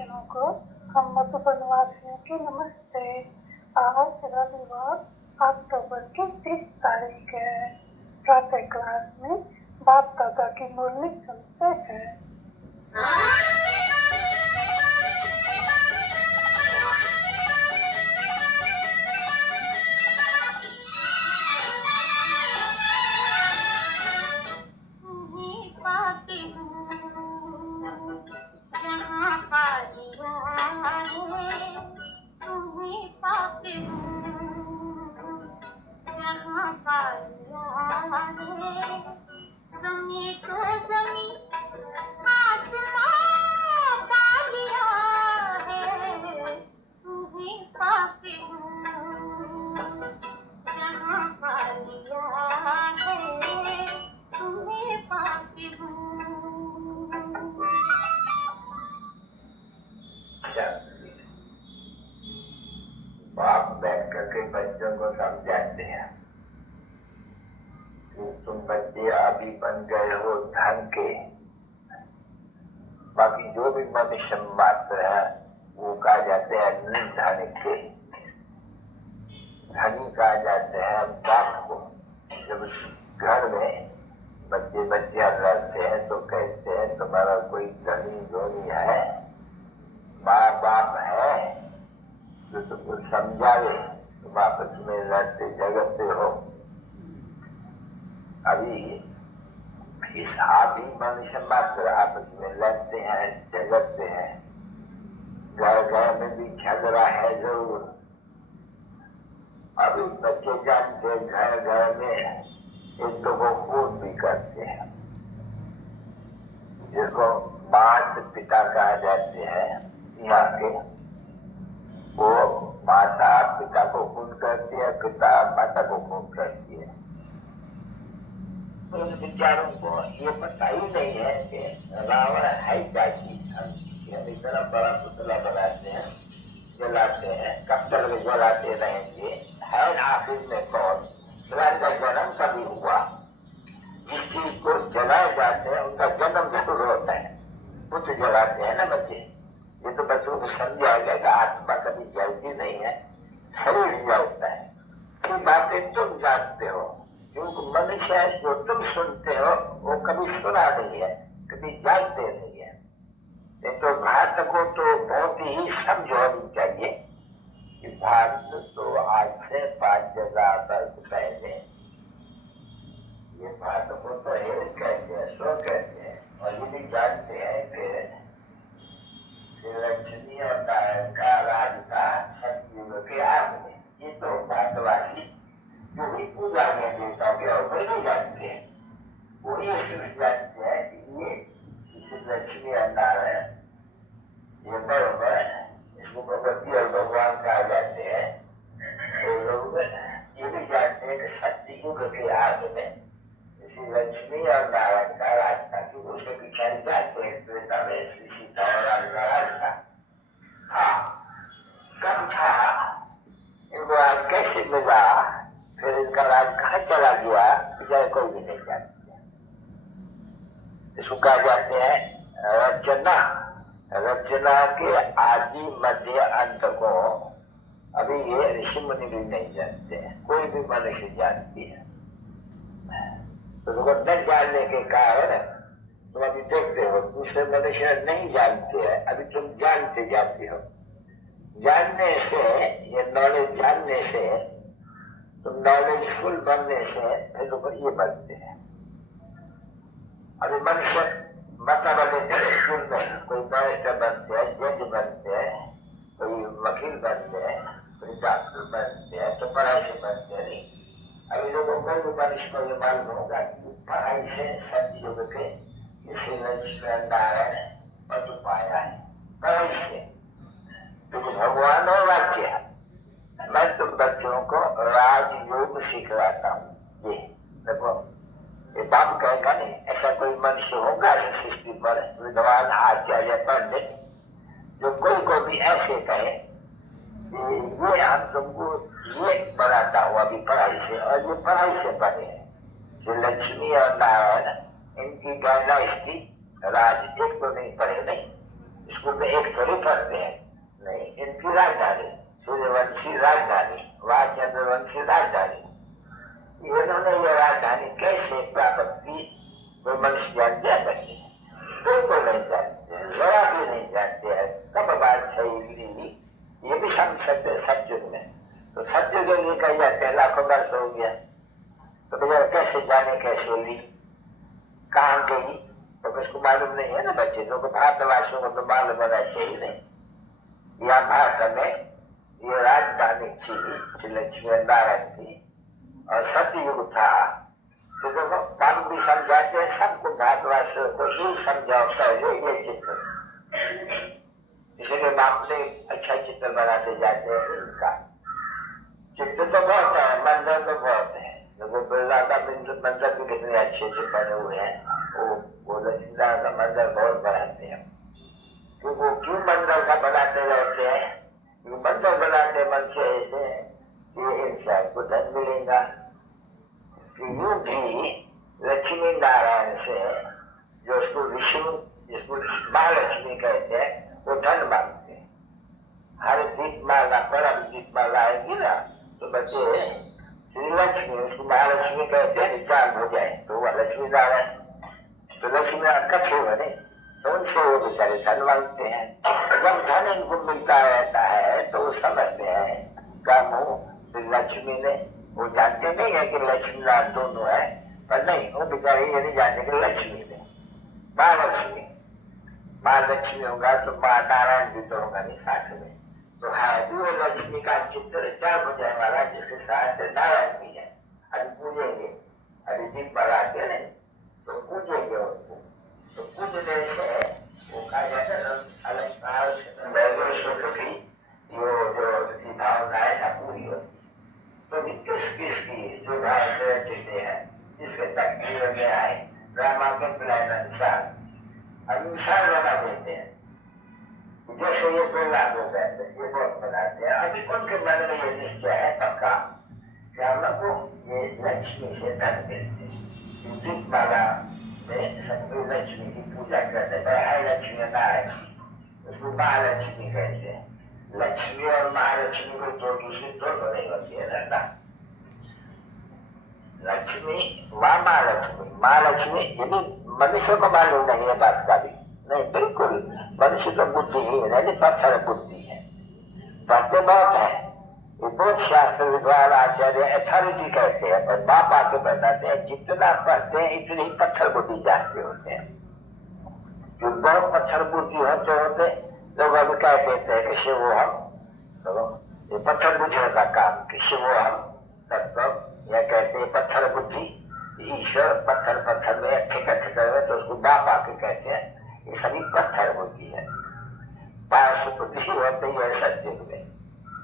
सज्जनों को हम मधुबन वासियों की नमस्ते। आज रविवार अक्टूबर की 30 तारीख है। प्रातः क्लास में बाप दादा की मुरली सुनते हैं। बाप बैठ करके बच्चों को समझाते हैं कि तुम बच्चे अभी बन गए हो धन के, बाकी जो भी मनुष्य मात्र है वो कहा जाते हैं निर्धन के, धनी कहा जाते हैं बाप को। जब घर में बच्चे बच्चियां लड़ते हैं तो कहते हैं तुम्हारा कोई धनी धोनी है, माँ बाप है जो तुमको समझावे, तुम आपस में लड़ते झगड़ते हो। अभी इस आदि मनुष्य मात्र आपस में लड़ते हैं झगड़ते हैं, घर घर में भी झगड़ा है जरूर। अभी बच्चे जानते घर घर में एक तो वो खून भी करते हैं, जिसको माता पिता कहा जाते हैं यहाँ के, वो माता पिता को खून करती है, पिता माता को खून करती है। तो उन विचारों को ये पता ही नहीं है कि रावण है क्या चीज। हम इतना बड़ा पुतला बनाते हैं, जलाते हैं, कब तक जलाते रहेंगे, है आखिर में कौन? का जन्म कभी हुआ? जिस चीज को जलाए जाते हैं उनका जन्म जरूर होता है। कुछ जलाते हैं ना बच्चे, ये तो बच्चों को समझा गया कि आत्मा कभी जलती नहीं है, शरीर जलता है। ये बातें तुम जानते हो, क्योंकि मनुष्य है जो तुम सुनते हो वो कभी सुना नहीं है, कभी जानते नहीं है। नहीं तो भारत को तो बहुत ही समझ होनी चाहिए कि भारत तो आज से 5,000 वर्ष पहले, ये भारत को तो हेल कहते हैं, सो कहते हैं, और ये भी जानते हैं कि लक्ष्मी और नारायण का राज था सतयुग के आग में। ये तो भारतवासी जो भी पूजा में देवता के और कोई नहीं जानते हैं, वो ये सिर्फ जानते हैं कि ये लक्ष्मी और नारायण ये बराबर इसको भगवती और भगवान कहा जाते हैं। तो लोग ये भी जानते हैं कि सतयुग के आग में इसी लक्ष्मी और नारायण का राज था, कि उसके पीछे जानते हैं त्रेता में श्री सीता और राम का राज था। हाँ, कब था, इनको राज कैसे मिला, फिर इनका राज कहाँ चला गया, इधर कोई भी नहीं जानते। इसको कहा जाते हैं रचना। रचना के आदि मध्य अंत को अभी ये ऋषि मुनि भी नहीं जानते हैं, कोई भी मनुष्य जानती है। तो तुमको न जानने के कारण तुम अभी देखते हो दूसरे मनुष्य नहीं जानते हैं, अभी तुम जानते जाते हो। जानने से, ये नॉलेज जानने से, तुम नॉलेजफुल बनने से फिर तुम ये बनते हैं। अभी मनुष्य मतलब स्कूल में कोई बैरिस्टर बनते हैं, जज बनते हैं, कोई वकील बनते हैं, कोई डॉक्टर बनते हैं, तो पढ़ाई से बनते हैं नहीं। अभी लोगों को भी मनुष्य को ये मालूम होगा कि पढ़ाई से सतयुग के इसी लक्ष्मी नारायण पद पाया है, पढ़ाई से। क्योंकि भगवान और वाक्य है, मैं तुम बच्चों को राजयोग सिखलाता हूँ। ये देखो, ये बाप कहेगा नहीं, ऐसा कोई मनुष्य होगा इस सृष्टि पर, विद्वान आचार्य पंडित, जो कोई को भी ऐसे कहे कि ये हम तुमको ये बनाता हूँ अभी पढ़ाई से, और ये पढ़ाई से पढ़े हैं। जो लक्ष्मी और नारायण इनकी डायनास्टी राज एक तो नहीं पढ़े नहीं, स्कूल में एक थोड़ी पढ़ते हैं, नहीं, इनकी राजधानी सूर्यवंशी राजधानी, वहां चंद्रवंशी राजधानी, इन्होंने ये राजधानी कैसे प्राप्त की कोई मनुष्य जानते हैं? बच्चे बिल्कुल नहीं जानते हैं, जरा भी नहीं जानते हैं। कब बात सही ली ये भी हम सकते सत्युग में, तो सत्युग के लिए कही जाते हैं लाखों वर्ष हो गया, तो भैया कैसे जाने, कैसे ली, कहाँ गई, तो किसको मालूम नहीं है ना बच्चे लोग। भारतवासियों को तो मालूम होना चाहिए नहीं। यहाँ भारत में ये राजधानी थी श्री लक्ष्मी नारायण की, और सतयुग था। तो देखो हम भी समझाते हैं सबको, भारतवासियों को ही समझाओ पहले ये चित्र, इसलिए हम से अच्छा चित्र बनाते जाते हैं। इनका चित्र तो बहुत है, मंदिर तो बहुत है, देखो बिरला का मंदिर भी कितने अच्छे से बने हुए हैं, वो लक्ष्मीनारायण का मंदिर बहुत बनाते हैं। तो वो क्यों मंदिर का बनाते रहते हैं? मंदिर बनाते मन से ऐसे कि इंसान को धन मिलेगा। यूं भी लक्ष्मी नारायण से जो उसको विष्णु, जिसको महालक्ष्मी कहते हैं, वो धन मांगते हैं। हर दीपमाला पर अब दीपमाला आएगी ना, तो बच्चे श्री लक्ष्मी, उसको महालक्ष्मी कहते हैं, निचान हो जाए तो वह लक्ष्मी नारायण, तो लक्ष्मी नारायण कच्चे बने, तो उनसे वो बेचारे धन मांगते हैं। जब धन इनको मिलता रहता है तो वो समझते हैं काम हो लक्ष्मी ने, वो जानते नहीं है कि लक्ष्मी नारायण दोनों है, पर नहीं, वो बेचारे ये नहीं जानते कि लक्ष्मी ने महालक्ष्मी, महालक्ष्मी होगा तो माँ नारायण भी तो होगा नहीं साथ में, तो है भी वो लक्ष्मी का चित्र चार हो जाए वाला, जिसके साथ नारायण भी है। अभी पूजेंगे, अभी दीप बढ़ाते नहीं तो पूजेंगे उनको, तो पूजने से वो कहा जाता है अलग की जो भावना है पूरी होती। तो किस किसकी जो भाव चीजें हैं जिसके तकदीर में आए ड्रामा के प्लान अनुसार बना देते हैं, जैसे ये प्रहलाद हो गए ये बहुत बनाते हैं। अभी उनके मन में ये निश्चय है पक्का कि हम लोग को ये लक्ष्मी से धन मिलते हैं। दीपमाला में सबको लक्ष्मी की पूजा करते हैं, लक्ष्मी नारायण, उसको महालक्ष्मी कहते हैं। लक्ष्मी और महालक्ष्मी को दो दूसरी दोनों नहीं होती है ना, लक्ष्मी माँ महालक्ष्मी, महालक्ष्मी यदि मनुष्य को मालूम नहीं है बात का भी नहीं, बिल्कुल मनुष्य तो बुद्धि ही है, पत्थर बुद्धि है, बातें बहुत है, ये बहुत शास्त्र विद्वान आचार्य अथॉरिटी कहते हैं, पर बाप आके बताते हैं जितना पढ़ते हैं इतनी ही पत्थर बुद्धि जानते होते हैं। जो बहुत पत्थर बुद्धि होते होते लोग अभी कह देते हैं कि शिव हम, तो ये पत्थर बुद्धि का काम कि शिव हम तत्व, या कहते हैं पत्थर बुद्धि, ईश्वर पत्थर पत्थर में इकट्ठे कर, तो उसको बाप आके कहते हैं ये सभी पत्थर बुद्धि है। पार्श बुद्धि होती है सत्य में,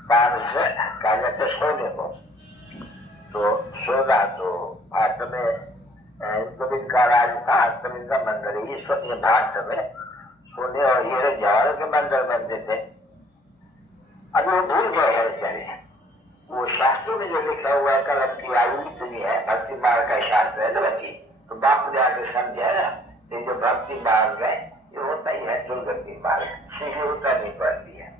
पार्श कहा जाता है सोने को, तो सोना तो भारत में गोविंद का राज था, गोविंद का मंदिर ये भारत में सोने और हीरे जवाहर के मंदिर बनते थे। अभी वो भूल गए हैं बेचारे, वो शास्त्रों में जो लिखा हुआ है कलम की आयु इतनी है, भक्ति मार्ग का शास्त्र है ना बच्ची, तो बाप ने आगे समझा ना, ये जो भक्ति मार्ग है ये होता ही है दुर्गति मार्ग, सीधी उतरनी पड़ती है।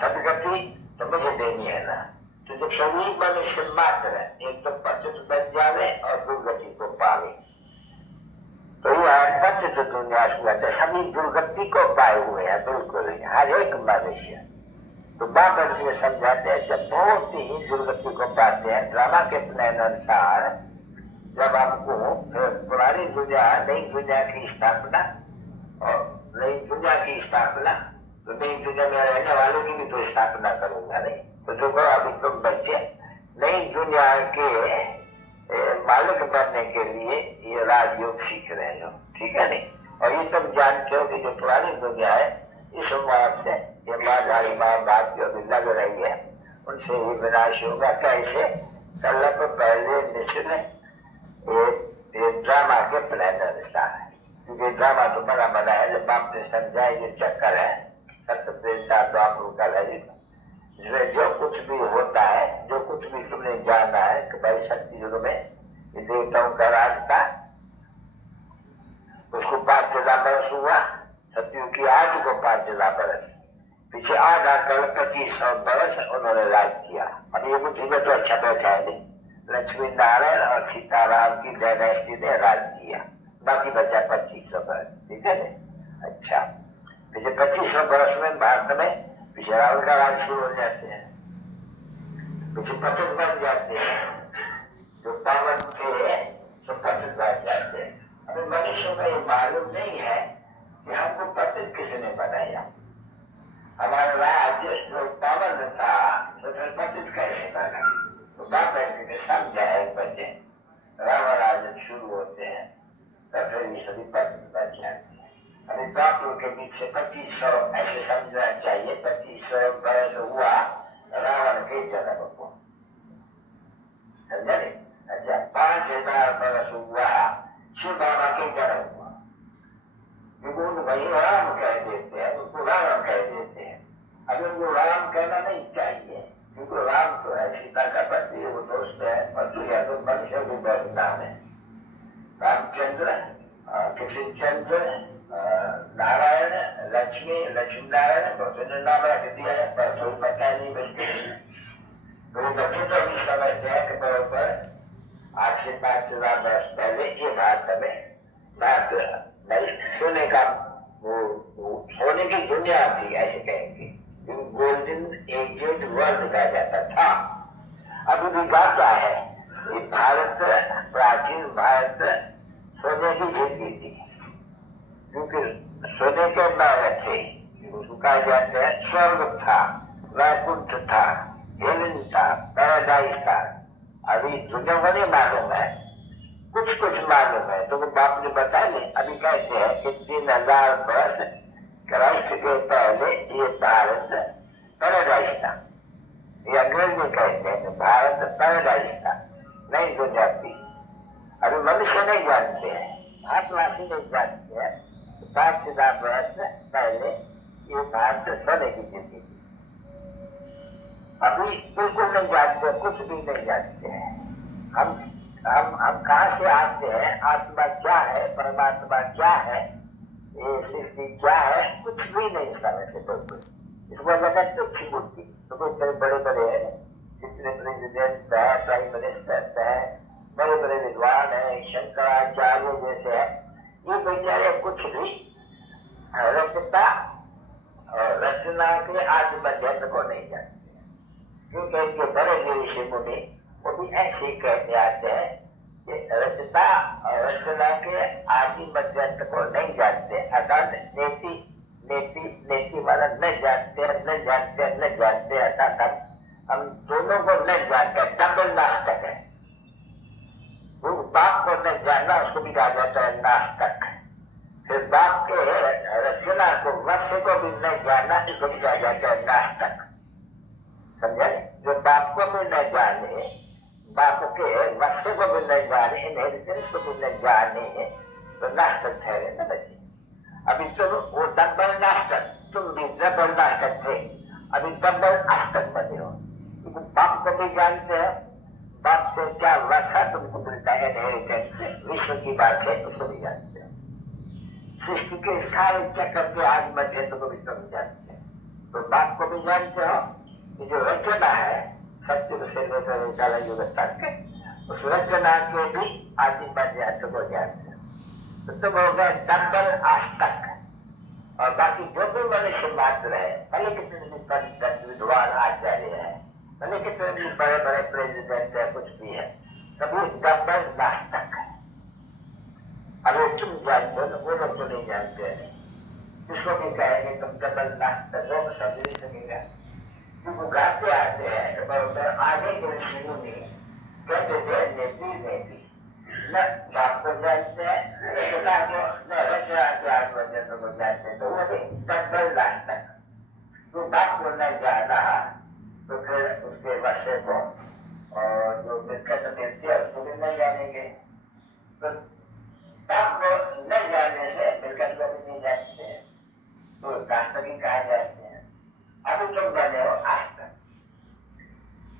सदगति तो मुझे देनी है ना, तो जो शरीर मनुष्य मात्र है, एक तो पतित बन जावे और दुर्गति को पावे, तो यह पतित दुनिया से सभी दुर्गति को पाए हुए हैं, बिल्कुल हर एक मनुष्य। तो बाबा जी समझाते हैं जब बहुत ही दुर्गति को पाते हैं ड्रामा के प्लान अनुसार, जब आपको पुरानी दुनिया नई दुनिया की स्थापना और नई दुनिया की स्थापना, तो नई दुनिया में रहने वालों की भी तो स्थापना करूंगा नहीं, तो जो अभी तुम बच्चे नई दुनिया के मालिक बनने के लिए ये राजयोग सीख रहे हो, ठीक है नहीं, और ये तुम जानते हो कि जो पुरानी दुनिया है इस उम्र से ये माधारी माँ बाप जो अभी लग रही है उनसे ही विनाश होगा। कैसे? कल पहले निश्चित ये ड्रामा के प्लान अनुसार है, क्योंकि ड्रामा तो बड़ा बना है, जब बाप ने समझा ये चक्कर है सत्य प्रेता द्वापर कलयुग, इसमें जो कुछ भी होता है, जो कुछ भी तुमने जाना है कि भाई सत्य युग में ये देवताओं का राज था, उसको 5,000 वर्ष हुआ, सत्युग की आज 5,000 बरस, पीछे आधा कल 2500 बरस उन्होंने राज किया। अब ये बुद्धि में तो अच्छा बैठा है नहीं, लक्ष्मी नारायण और सीताराम की डायनेस्टी ने राज किया, बाकी बचा 2500 बरस, ठीक है ना। अच्छा, पीछे 2500 बरस में भारत में पीछे रावण का राज शुरू हो जाते हैं, पीछे पतित बन जाते हैं, जो पावन थे तो पतित बन जाते हैं। अभी मनुष्य को ये मालूम नहीं है कि हमको पतित किसने बनाया। हमारा राज्य जो पावन था तो फिर पतित कैसे बना, तो बाप ने समझा है बच्चे, रावण राज्य शुरू होते हैं तो फिर ये सभी पतित बन जाते हैं। अभी बापू के बीच से 2500 ऐसे समझना चाहिए, 2500 बरस हुआ रावण के जन्म को, समझे। अच्छा, 5,000 बरस हुआ शिव बाबा के जन्म हुआ, उनको वही राम कह देते हैं, उसको रावण कह देते हैं। अभी उनको राम कहना नहीं चाहिए, क्योंकि राम तो है सीता का पति, वो दोस्त है, मथुरा तो मनुष्य को बहुत नाम है। रामचंद्र, कृष्ण चंद्र, नारायण, लक्ष्मी, लक्ष्मी नारायण, बहुत नाम रख दिया है, पर कोई पता नहीं बचते। तो बच्चे तो अभी समझते हैं कि बराबर आज से 5,000 वर्ष पहले ये भारत में सोने का वो सोने की दुनिया थी, ऐसे कहेंगे, गोल्डन एजेड वर्ल्ड कहा जाता था। अभी भी गाता है ये भारत, प्राचीन भारत सोने की खेती थी, क्योंकि सोने के बाहर थे, उसको कहा जाता है स्वर्ग था, वैकुंठ था, हेवन था, पैराडाइज था। अभी दुनिया को नहीं मालूम है, कुछ कुछ मालूम है, तो वो बाप ने बताया नहीं। अभी कहते हैं कि 3,000 वर्ष क्राइस्ट के पहले ये भारत पैराडाइज था, ये अंग्रेज में कहते हैं कि भारत पैराडाइज था, नहीं दुनिया थी। अभी मनुष्य नहीं जानते हैं, भारतवासी नहीं जानते हैं, 5,000 वर्ष पहले ये भारत सोने की चीज थी। अभी बिल्कुल नहीं जानते, कुछ भी नहीं जानते हैं। हम कहाँ से आते हैं, आत्मा क्या है, परमात्मा क्या है, ये सृष्टि क्या है, कुछ भी नहीं समझते बिल्कुल। इसको लगा तुच्छ बुद्धि, तो कोई बड़े बड़े हैं, जितने प्रेसिडेंट है, प्राइम मिनिस्टर है, बड़े बड़े विद्वान है, शंकराचार्य जैसे है, ये बेचारे कुछ भी रचता और रचना के आदि मध्य को नहीं जानते। क्योंकि इनके बड़े ऋषि मुनि वो भी ऐसे ही कहते आते हैं कि रचता और रचना के आदि मध्यंत को नहीं जानते, अर्थात नेति नेति नेति वाला न जानते न जानते न जानते, अर्थात हम दोनों को न जानते, डबल नास्तिक है। वो बाप को न जानना, उसको भी कहा जाता है नास्तिक। फिर बाप के रचना को, वश्य को भी न जानना, इसको भी कहा जाता है नास्तिक, समझे। जो बाप को भी न जाने, बाप के वश्य को भी न जाने, इनहेरिटेंस को भी न जाने, तो नास्तिक ठहरे न बच्चे। अभी तुम वो डबल नास्तिक, तुम भी डबल नास्तिक थे, अभी डबल आस्तिक बने हो, क्योंकि बाप को भी जानते हैं, बाप से क्या वश्य तुमको मिलता है इनहेरिटेंस, विश्व की बात है, उसको भी जानते हो। सृष्टि के सारे चक्कर के आज मध्य को भी तुम जानते हैं, तो बाप को भी जानते हो। जो रचना है सत्य से लेकर विशाला युग तक, उस रचना के भी आदि मध्य को जानते हैं, तो तुम हो गए डबल आस्तिक। और बाकी जो भी मनुष्य मात्र है, भले कितने भी पंडित विद्वान आचार्य है, भले कितने भी बड़े बड़े प्रेसिडेंट है, कुछ भी है, सभी डबल नास्तिक है। अरे तुम जानते हो, वो लोग तो नहीं जानते हैं, जिसको भी कहेंगे तुम डबल नास्तिक हो, समझ नहीं सकेगा। वो गाते आते हैं तो आगे के ऋषि मुनि कहते थे नेति नेति, न बाप को जानते हैं, रचना को न रचना के आत्मजन को जानते हैं, तो वो डबल नास्तिक। तो बाप को न जाना तो फिर उसके वश्य को और जो मिलकत मिलती है उसको भी न जानेंगे। तो बाप को न जानने से मिलकत को भी नहीं जानते, तो नास्तिक कहा जाते हैं। अभी तुम बने हो आस्तिक,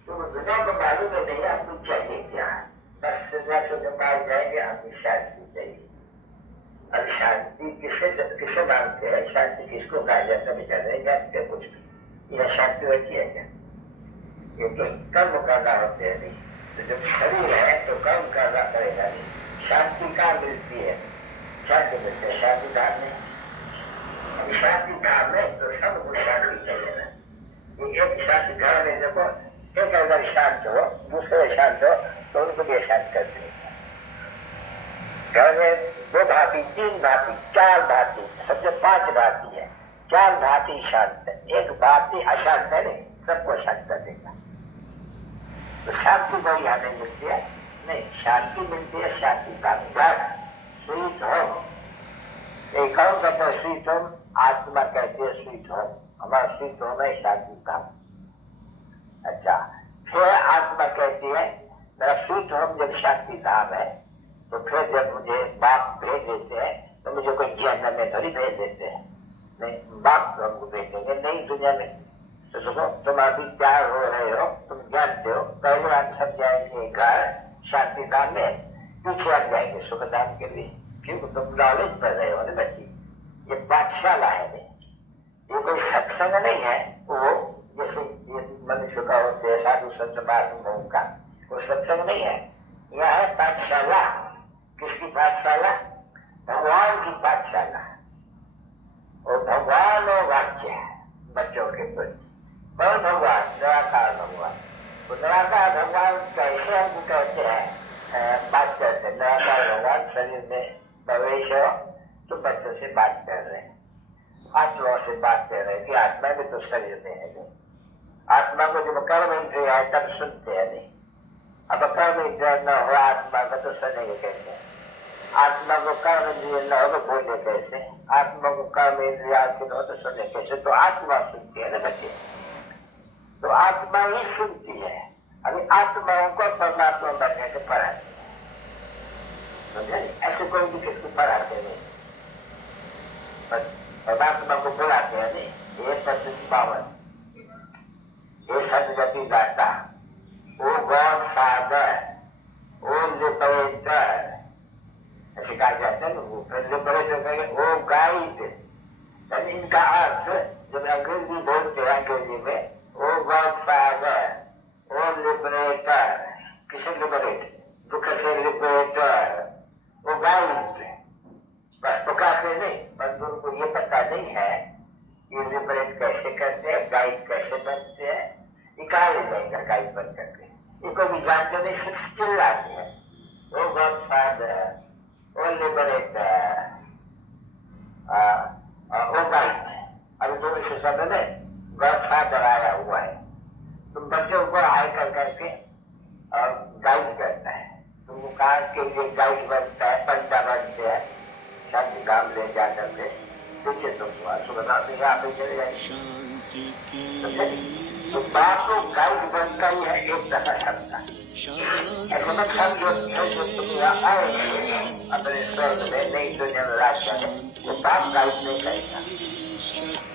तो दुनिया को मालूम नहीं आपको चाहिए क्या है, बस दुनिया के पास जाएंगे, आपकी शांति चाहिए। अब शांति किसे मांगते हैं, शांति किसको कहा जाता बेचारा नहीं जानते कुछ भी। यह शांति होती है क्या? ये तो कर्म करना होते हैं नहीं, तो जब शरीर है तो कर्म करना पड़ेगा नहीं। शांति कहाँ मिलती है? शांति मिलती है शांति धाम में। अभी शांति धाम में तो सब कुछ शांति चाहिए ना। ये एक शांति घर में देखो, एक अगर शांत हो दूसरे शांत हो तो उनको भी शांत करते हैं। घर में 2 भांति 3 भांति 4 भांति सबसे 5 भांति है। 4 भांति शांत है, 1 भांति अशांत है, नहीं सबको शांत कर देगा। तो शांति बड़ी हमें मिलती है नहीं, शांति मिलती है शांति का घर स्वीट होम। एक और कहते हैं स्वीट होम, आत्मा कहती है स्वीट होम। हमारा स्वीट होम है शांति का। अच्छा, फिर आत्मा कहती है मेरा स्वीट होम जब शांति धाम है, तो फिर जब मुझे बाप भेज देते हैं तो मुझे कोई जहन्नम में थोड़ी भेज देते हैं, नहीं बाप तो हमको भेजेंगे नई दुनिया में। तो देखो तुम अभी तैयार हो रहे हो, तुम जानते हो पहले हम सब जाएंगे घर शांति धाम में, पीछे हम जाएंगे सुख धाम के लिए, क्योंकि तुम नॉलेज पढ़ रहे हो ना बच्ची। ये पाठशाला है नहीं, ये कोई सत्संग नहीं है। वो जैसे ये मनुष्य का होते है साधु संत महात्माओं का, वो सत्संग नहीं है। यह है पाठशाला। किसकी पाठशाला? भगवान की पाठशाला। और भगवान और वाक्य है बच्चों के प्रति। कौन भगवान? निराकार भगवान। तो निराकार भगवान कैसे हमको कहते हैं, बात करते हैं निराकार भगवान शरीर में प्रवेश हो तो बच्चों से बात कर रहे हैं, आत्माओं से बात कर रहे हैं कि आत्मा भी तो शरीर में है नहीं। आत्मा को जब कर्म इंद्रिय है तब सुनते हैं नहीं। अब कर्म इंद्रिय न हो आत्मा को तो सुनेंगे कैसे? आत्मा को कर्म इंद्रिय न हो तो बोले कैसे? आत्मा को कर्म इंद्रिय हो तो सुने कैसे? तो आत्मा सुनती है ना बच्चे, तो आत्मा ही सुनती है। अभी आत्माओं को परमात्मा बनने को पढ़ाती है, समझे? ऐसे कोई भी किसको पढ़ाते नहीं, परमात्मा को बुलाते हैं नहीं। ये सचिन पावन, ये सदगति दाता, वो गॉड फादर, वो लिबरेटर, ऐसे कहा जाता है ना। वो लिबरेटर कहेंगे वो गाइड। यानी इनका अर्थ जब अंग्रेजी बोलते हैं अंग्रेजी में, वो गॉड फादर, वो लिबरेटर, किसे लिबरेट? दुख से लिबरेटर, वो गाइड। बस तो कहते नहीं, पर उनको ये पता नहीं है ये लिबरेट कैसे करते हैं, गाइड कैसे बनते हैं। ये कहा जाएगा गाइड बन करके, इनको भी जानते नहीं, सिर्फ चिल्लाते हैं वो गॉड फादर, वो लिबरेटर, वो गाइड। अभी दो इस शब्द में गॉड फादर आया हुआ है, तुम बच्चों को हाई कर करके और गाइड करता है। तुमको कहा के लिए गाइड बनता है, पंडा बनते हैं, शांति धाम ले जाकर के पीछे तुमको सुबह यहाँ पे चले जाएंगे। तो बाप को गाइड बनता ही है एक दफा क्षमता। ऐसे में समझो तुम यहाँ आए अपने स्वर्ग में नई दुनिया में राज करने, वो बाप गाइड नहीं करेगा,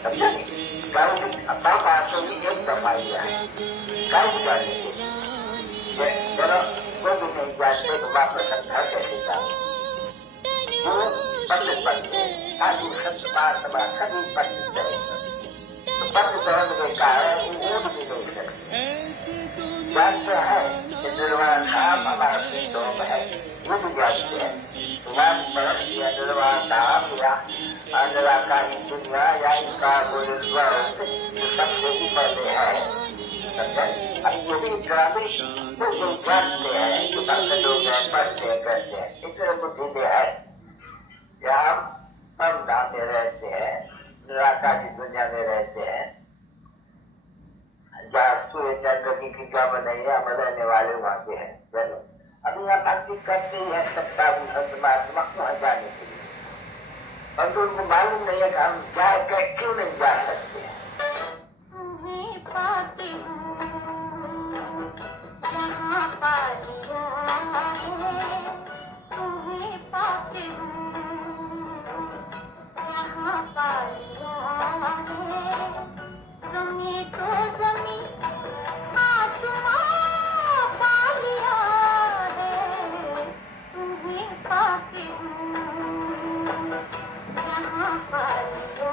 समझे? गाइड बाप आते ही एक दफा ही है गाइड करने के लिए। चलो कोई भी नहीं जानते तो बाप का घर कैसे जाए? वो पंडित बनते साधु संत महात्मा सभी पंडित रहेंगे, तो पंडित होने के कारण वो उड़ भी नहीं सकते। जानते हैं कि निर्वाण धाम हमारा सिद्धोम है, वो भी जानते हैं निर्वाण परम या निर्वाण धाम या निराकारी दुनिया या इनका बोलिस्वर्ग जो सबसे भी पहले है। अब ये भी ग्रामीण तो जो जानते हैं जो भक्त लोग हैं, पढ़ते हैं, करते हैं, इतने बुद्धि में है। जहाँ हम धाम में रहते हैं, निराकार की दुनिया में रहते हैं, जहाँ सूर्य चंद्र की किताब नहीं है, हम रहने वाले वहाँ पे हैं। चलो अभी यहाँ भक्ति करते ही है सब साधु संत महात्मा वहाँ जाने के लिए, परंतु उनको मालूम नहीं है कि हम जा कर क्यों नहीं जा सकते हैं। तुम्हें पाती हूँ जहाँ पा लिया है, तुम्हें पाती हूँ जहाँ पा लिया है। ज़मीं तो ज़मीं आसमां पा लिया है, तुम्हें पाती हूँ जहाँ पा लिया